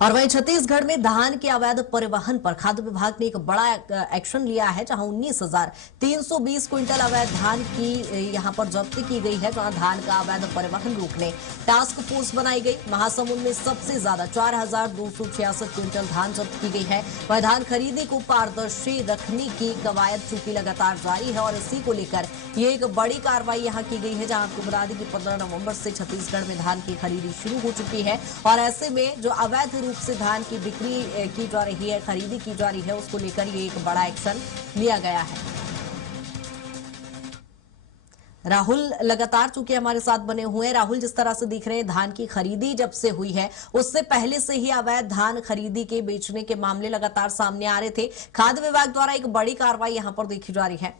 और वहीं छत्तीसगढ़ में धान के अवैध परिवहन पर खाद्य विभाग ने एक बड़ा एक्शन लिया है, जहां 19,320 क्विंटल अवैध धान की यहां पर जब्ती की गई है। जहां धान का अवैध परिवहन रोकने टास्क फोर्स बनाई गई। महासमुंद में सबसे ज्यादा 4,266 क्विंटल धान जब्त की गई है। वह धान खरीदी को पारदर्शी रखने की कवायद चूंकि लगातार जारी है और इसी को लेकर ये एक बड़ी कार्रवाई यहां की गई है। जहां आपको बता दें कि 15 नवंबर से छत्तीसगढ़ में धान की खरीदी शुरू हो चुकी है और ऐसे में जो अवैध रूप से धान की बिक्री की जा रही है, खरीदी की जा रही है, उसको लेकर ये एक बड़ा एक्शन लिया गया है। राहुल लगातार चूंकि हमारे साथ बने हुए हैं। राहुल, जिस तरह से दिख रहे हैं, धान की खरीदी जब से हुई है उससे पहले से ही अवैध धान खरीदी के बेचने के मामले लगातार सामने आ रहे थे। खाद्य विभाग द्वारा एक बड़ी कार्रवाई यहां पर देखी जा रही है।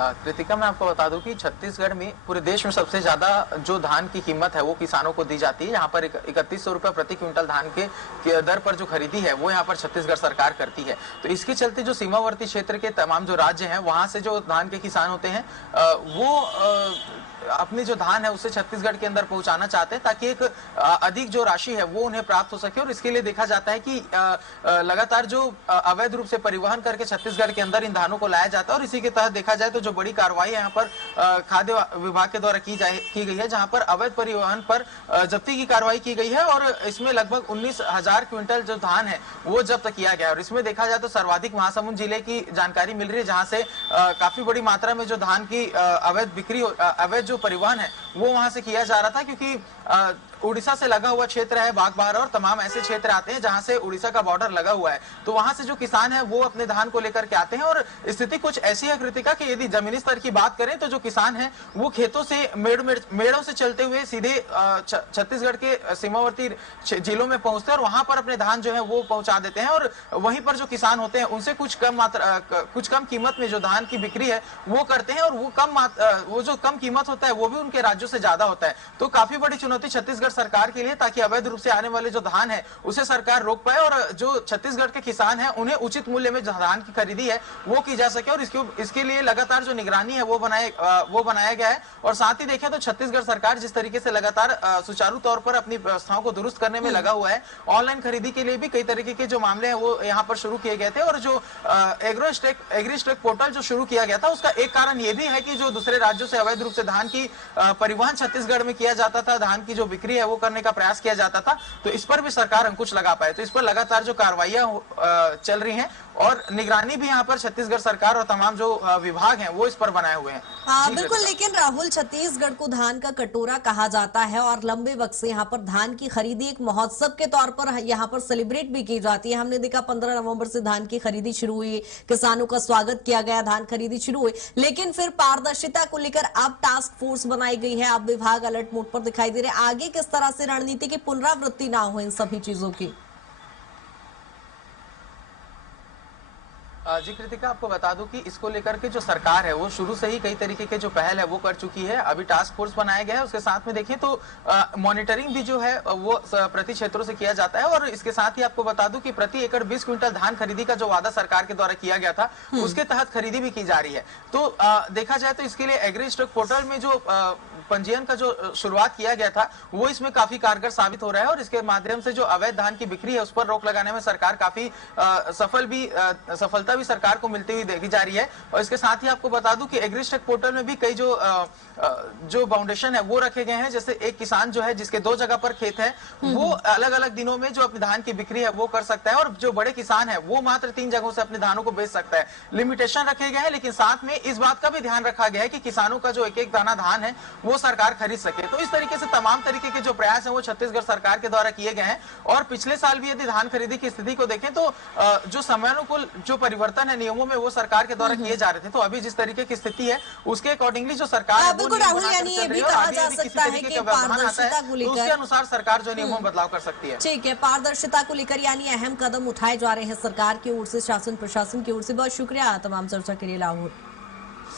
कृतिका, मैं आपको बता दूं कि छत्तीसगढ़ में पूरे देश में सबसे ज्यादा जो धान की कीमत है वो किसानों को दी जाती है। यहाँ पर 3100 रुपए प्रति क्विंटल धान के दर पर जो खरीदी है वो यहाँ पर छत्तीसगढ़ सरकार करती है। तो इसके चलते जो सीमावर्ती क्षेत्र के तमाम जो राज्य हैं वहां से जो धान के किसान होते हैं वो अपनी जो धान है उसे छत्तीसगढ़ के अंदर पहुंचाना चाहते हैं ताकि एक अधिक जो राशि है वो उन्हें प्राप्त हो सके। और इसके लिए देखा जाता है कि लगातार जो अवैध रूप से परिवहन करके छत्तीसगढ़ के अंदर इन धानों को लाया जाता है। और इसी के तहत देखा जाए तो जो बड़ी कार्रवाई यहाँ पर खाद्य विभाग के द्वारा की गई है, जहां पर अवैध परिवहन पर जब्ती की कार्रवाई की गई है और इसमें लगभग 19,000 क्विंटल जो धान है वो जब्त किया गया। और इसमें देखा जाए तो सर्वाधिक महासमुंद जिले की जानकारी मिल रही है, जहां से काफी बड़ी मात्रा में जो धान की अवैध बिक्री, अवैध जो परिवहन है वो वहां से किया जा रहा था। क्योंकि उड़ीसा से लगा हुआ क्षेत्र है बागबाहरा और तमाम ऐसे क्षेत्र आते हैं जहां से उड़ीसा का बॉर्डर लगा हुआ है। तो वहां से जो किसान है वो अपने धान को लेकर के आते हैं। और स्थिति कुछ ऐसी है कृतिका कि यदि जमीनी स्तर की बात करें तो जो किसान है वो खेतों से मेड़ों से चलते हुए सीधे छत्तीसगढ़ के सीमावर्ती जिलों में पहुंचते हैं और वहां पर अपने धान जो है वो पहुंचा देते हैं। और वहीं पर जो किसान होते हैं उनसे कुछ कम कीमत में जो धान की बिक्री है वो करते हैं। और वो जो कम कीमत होता है वो भी उनके राज्यों से ज्यादा होता है। तो काफी बड़ी चुनौती छत्तीसगढ़ सरकार के लिए, ताकि अवैध रूप से आने वाले जो धान है उसे सरकार रोक पाए और जो छत्तीसगढ़ के किसान हैं उन्हें उचित मूल्य में धान की खरीदी है वो की जा सके। और इसके लिए लगातार जो निगरानी है वो बनाया गया है। और साथ ही देखें तो छत्तीसगढ़ सरकार जिस तरीके से लगातार सुचारू तौर पर अपनी व्यवस्थाओं को दुरुस्त करने में लगा हुआ है, ऑनलाइन खरीदी के लिए भी कई तरीके के जो मामले हैं वो यहाँ पर शुरू किए गए थे। और जो एग्रीस्टेक पोर्टल जो शुरू किया गया था उसका एक कारण ये भी है कि जो दूसरे राज्यों से अवैध रूप से धान की परिवहन छत्तीसगढ़ में किया जाता था, धान की जो बिक्री है वो करने का प्रयास किया जाता था, तो इस पर भी सरकार अंकुश लगा पाए। तो इस पर लगातार जो कार्रवाइयां चल रही हैं और निगरानी भी यहाँ पर छत्तीसगढ़ सरकार और तमाम जो विभाग हैं वो इस पर बनाए हुए हैं। बिल्कुल, लेकिन राहुल, छत्तीसगढ़ को धान का कटोरा कहा जाता है और लंबे वक्त से यहाँ पर धान की खरीदी एक महोत्सव के तौर पर यहाँ पर सेलिब्रेट भी की जाती है। हमने देखा 15 नवंबर से धान की खरीदी शुरू हुई, किसानों का स्वागत किया गया, धान खरीदी शुरू हुई, लेकिन फिर पारदर्शिता को लेकर अब टास्क फोर्स बनाई गई है। अब विभाग अलर्ट मोड पर दिखाई दे रहे हैं। आगे किस तरह से रणनीति की पुनरावृत्ति ना हो इन सभी चीजों की? जी कृतिका, आपको बता दूं कि इसको लेकर के जो सरकार है वो शुरू से ही कई तरीके के जो पहल है वो कर चुकी है। अभी टास्क फोर्स बनाया गया है, उसके साथ में देखें तो मॉनिटरिंग भी जो है वो प्रति क्षेत्रों से किया जाता है। और इसके साथ ही आपको बता दूं कि प्रति एकड़ 20 क्विंटल धान खरीदी का जो वादा सरकार के द्वारा किया गया था उसके तहत खरीदी भी की जा रही है। तो देखा जाए तो इसके लिए एग्रीस्टेक पोर्टल में जो पंजीयन का जो शुरुआत किया गया था वो इसमें काफी कारगर साबित हो रहा है। और इसके माध्यम से जो अवैध धान की बिक्री है उस पर रोक लगाने में सरकार काफी सफलता भी सरकार को मिलती हुई देखी जा रही है। और इसके साथ ही आपको बता दूं कि एग्रीस्टेक पोर्टल में भी कई जो फाउंडेशन है वो रखे गए हैं। जैसे एक किसान जो है जिसके 2 जगह पर खेत है वो अलग अलग दिनों में जो अपनी धान की बिक्री है वो कर सकता है। और जो बड़े किसान है वो मात्र 3 जगहों से अपने धानों को बेच सकता है। लिमिटेशन रखे गए हैं, लेकिन साथ में इस बात का भी ध्यान रखा गया है कि किसानों का जो एक दाना धान है वो सरकार खरीद सके। तो इस तरीके से तमाम तरीके के जो प्रयास हैं वो छत्तीसगढ़ सरकार के द्वारा किए गए हैं। और पिछले साल भी यदि धान खरीदी की स्थिति को देखें तो जो समयानुकूल जो परिवर्तन है नियमों में वो सरकार के द्वारा किए जा रहे थे। तो अभी जिस तरीके की स्थिति है उसके अकॉर्डिंगली जो सरकार है बिल्कुल राहुल, यानी ये भी कहा जा सकता है कि पारदर्शिता को लेकर उसके अनुसार सरकार जो नियमों में बदलाव कर सकती है। ठीक है, पारदर्शिता को लेकर यानी अहम कदम उठाए जा रहे हैं सरकार की ओर से, शासन प्रशासन की ओर से। बहुत शुक्रिया तमाम चर्चा के लिए राहुल।